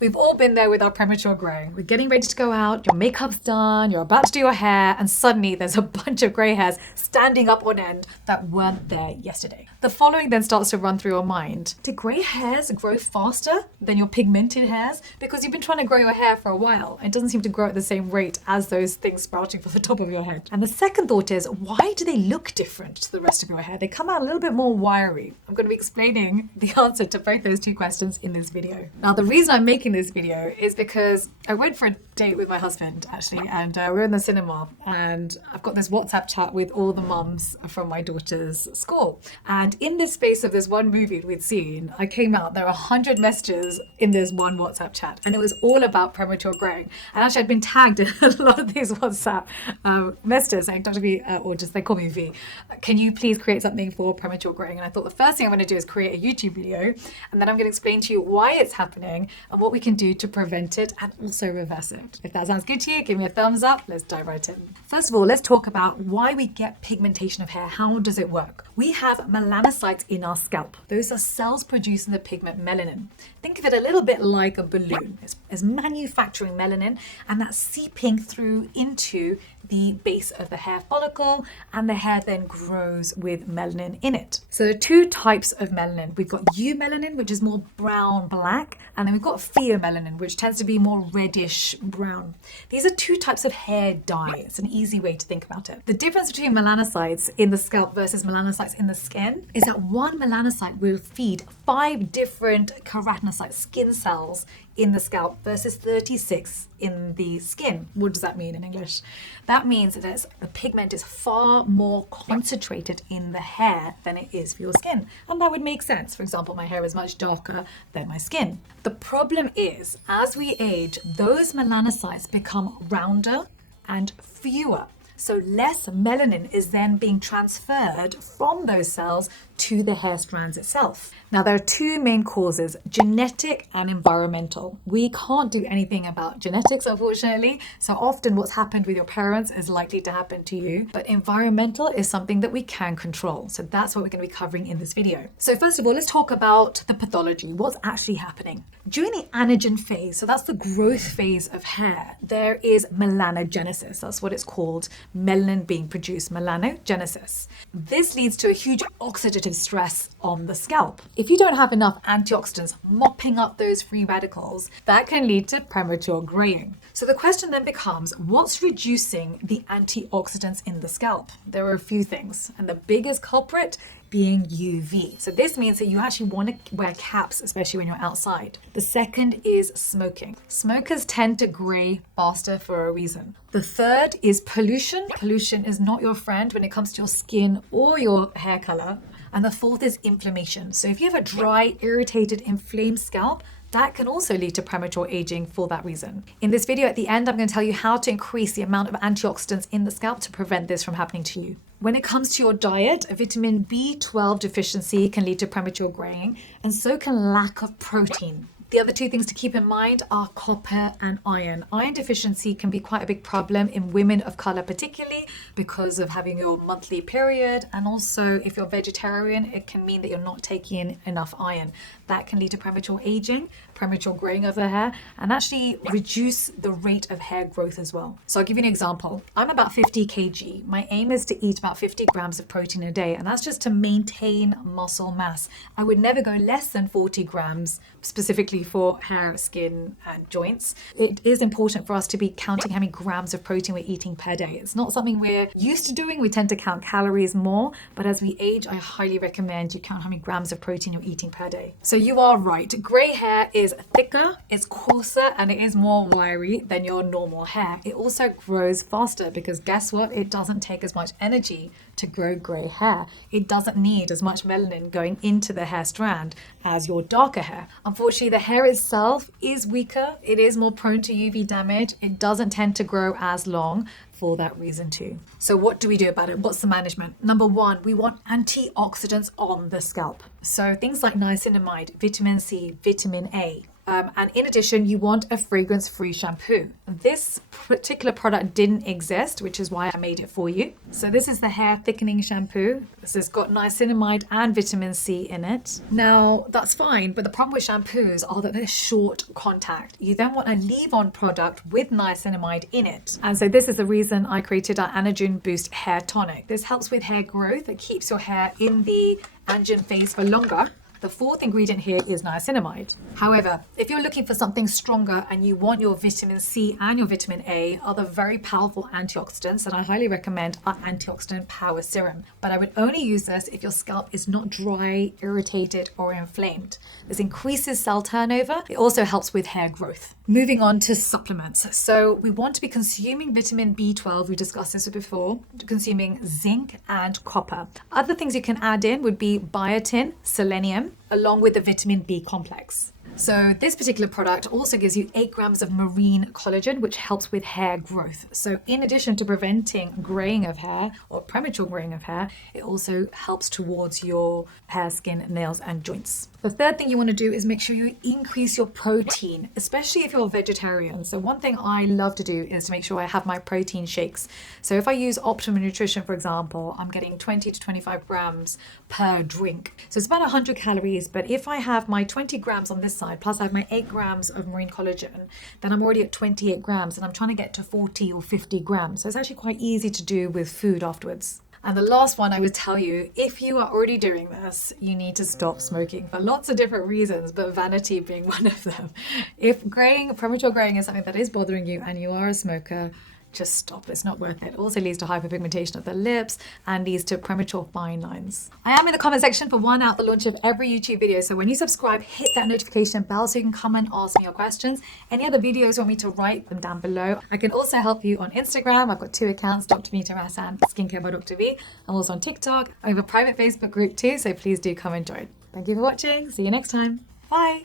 We've all been there with our premature growing. We're getting ready to go out, your makeup's done, you're about to do your hair, and suddenly there's a bunch of grey hairs standing up on end that weren't there yesterday. The following then starts to run through your mind. Did grey hairs grow faster than your pigmented hairs? Because you've been trying to grow your hair for a while. It doesn't seem to grow at the same rate as those things sprouting from the top of your head. And the second thought is, why do they look different to the rest of your hair? They come out a little bit more wiry. I'm going to be explaining the answer to both those two questions in this video. Now, the reason I'm making this video is because I went for a date with my husband actually, and we were in the cinema, and I've got this WhatsApp chat with all the mums from my daughter's school. And in this space of this one movie we'd seen, I came out, there were 100 messages in this one WhatsApp chat, and it was all about premature growing. And actually I'd been tagged in a lot of these WhatsApp messages saying, Dr. V, or just they call me V, can you please create something for premature growing? And I thought the first thing I'm going to do is create a YouTube video, and then I'm going to explain to you why it's happening and what we can do to prevent it and also reverse it. If that sounds good to you, give me a thumbs up. Let's dive right in. First of all, let's talk about why we get pigmentation of hair. How does it work? We have melanocytes in our scalp. Those are cells producing the pigment melanin. Think of it a little bit like a balloon. It's manufacturing melanin, and that's seeping through into the base of the hair follicle, and the hair then grows with melanin in it. So there are two types of melanin. We've got eumelanin, which is more brown black, and then we've got pheomelanin, which tends to be more reddish brown. These are two types of hair dye. It's an easy way to think about it. The difference between melanocytes in the scalp versus melanocytes in the skin is that one melanocyte will feed 5 different keratinocyte skin cells in the scalp versus 36 in the skin. What does that mean in English? That means that the pigment is far more concentrated in the hair than it is for your skin. And that would make sense. For example, my hair is much darker than my skin. The problem is, as we age, those melanocytes become rounder and fewer. So less melanin is then being transferred from those cells to the hair strands itself. Now, there are two main causes, genetic and environmental. We can't do anything about genetics, unfortunately. So often what's happened with your parents is likely to happen to you. But environmental is something that we can control. So that's what we're going to be covering in this video. So first of all, let's talk about the pathology. What's actually happening? During the anagen phase, so that's the growth phase of hair, there is melanogenesis. That's what it's called. Melanin being produced, melanogenesis. This leads to a huge oxidative stress on the scalp. If you don't have enough antioxidants mopping up those free radicals, that can lead to premature graying. So the question then becomes, what's reducing the antioxidants in the scalp? There are a few things, and the biggest culprit being UV. So this means that you actually want to wear caps, especially when you're outside. The second is smoking. Smokers tend to gray faster for a reason. The third is pollution. Pollution is not your friend when it comes to your skin or your hair color. And the fourth is inflammation. So if you have a dry, irritated, inflamed scalp, that can also lead to premature aging for that reason. In this video at the end, I'm going to tell you how to increase the amount of antioxidants in the scalp to prevent this from happening to you. When it comes to your diet, vitamin B12 deficiency can lead to premature graying, and so can lack of protein. The other two things to keep in mind are copper and iron. Iron deficiency can be quite a big problem in women of color, particularly because of having your monthly period. And also if you're vegetarian, it can mean that you're not taking in enough iron. That can lead to premature aging, premature graying of the hair, and actually reduce the rate of hair growth as well. So I'll give you an example. I'm about 50 kg. My aim is to eat about 50 grams of protein a day, and that's just to maintain muscle mass. I would never go less than 40 grams, specifically for hair, skin, and joints. It is important for us to be counting how many grams of protein we're eating per day. It's not something we're used to doing. We tend to count calories more, but as we age, I highly recommend you count how many grams of protein you're eating per day. So you are right. Gray hair is thicker, it's coarser, and it is more wiry than your normal hair. It also grows faster because guess what? It doesn't take as much energy to grow gray hair. It doesn't need as much melanin going into the hair strand as your darker hair. Unfortunately, the hair itself is weaker. It is more prone to UV damage. It doesn't tend to grow as long for that reason too. So what do we do about it? What's the management? Number one, we want antioxidants on the scalp. So things like niacinamide, vitamin C, vitamin A. And in addition, you want a fragrance-free shampoo. This particular product didn't exist, which is why I made it for you. So this is the hair thickening shampoo. This has got niacinamide and vitamin C in it. Now, that's fine, but the problem with shampoos are that they're short contact. You then want a leave-on product with niacinamide in it. And so this is the reason I created our Anagen Boost Hair Tonic. This helps with hair growth. It keeps your hair in the anagen phase for longer. The fourth ingredient here is niacinamide. However, if you're looking for something stronger and you want your vitamin C and your vitamin A, other very powerful antioxidants that I highly recommend are Antioxidant Power Serum. But I would only use this if your scalp is not dry, irritated, or inflamed. This increases cell turnover. It also helps with hair growth. Moving on to supplements. So we want to be consuming vitamin B12. We discussed this before. Consuming zinc and copper. Other things you can add in would be biotin, selenium, along with the vitamin B complex. So this particular product also gives you 8 grams of marine collagen, which helps with hair growth. So in addition to preventing graying of hair or premature graying of hair, it also helps towards your hair, skin, nails, and joints. The third thing you want to do is make sure you increase your protein, especially if you're a vegetarian. So one thing I love to do is to make sure I have my protein shakes. So if I use Optimum Nutrition, for example, I'm getting 20 to 25 grams per drink. So it's about 100 calories, but if I have my 20 grams on this side, plus I have my 8 grams of marine collagen, then I'm already at 28 grams and I'm trying to get to 40 or 50 grams. So it's actually quite easy to do with food afterwards. And the last one I would tell you, if you are already doing this, you need to stop smoking for lots of different reasons, but vanity being one of them. If premature graying is something that is bothering you and you are a smoker, just stop. It's not worth it. It also leads to hyperpigmentation of the lips and leads to premature fine lines. I am in the comment section for one out the launch of every YouTube video. So when you subscribe, hit that notification bell so you can come and ask me your questions. Any other videos you want me to write them down below. I can also help you on Instagram. I've got 2 accounts, Dr. Vanita Rattan, Skincare by Dr. V. I'm also on TikTok. I have a private Facebook group too, so please do come and join. Thank you for watching. See you next time. Bye.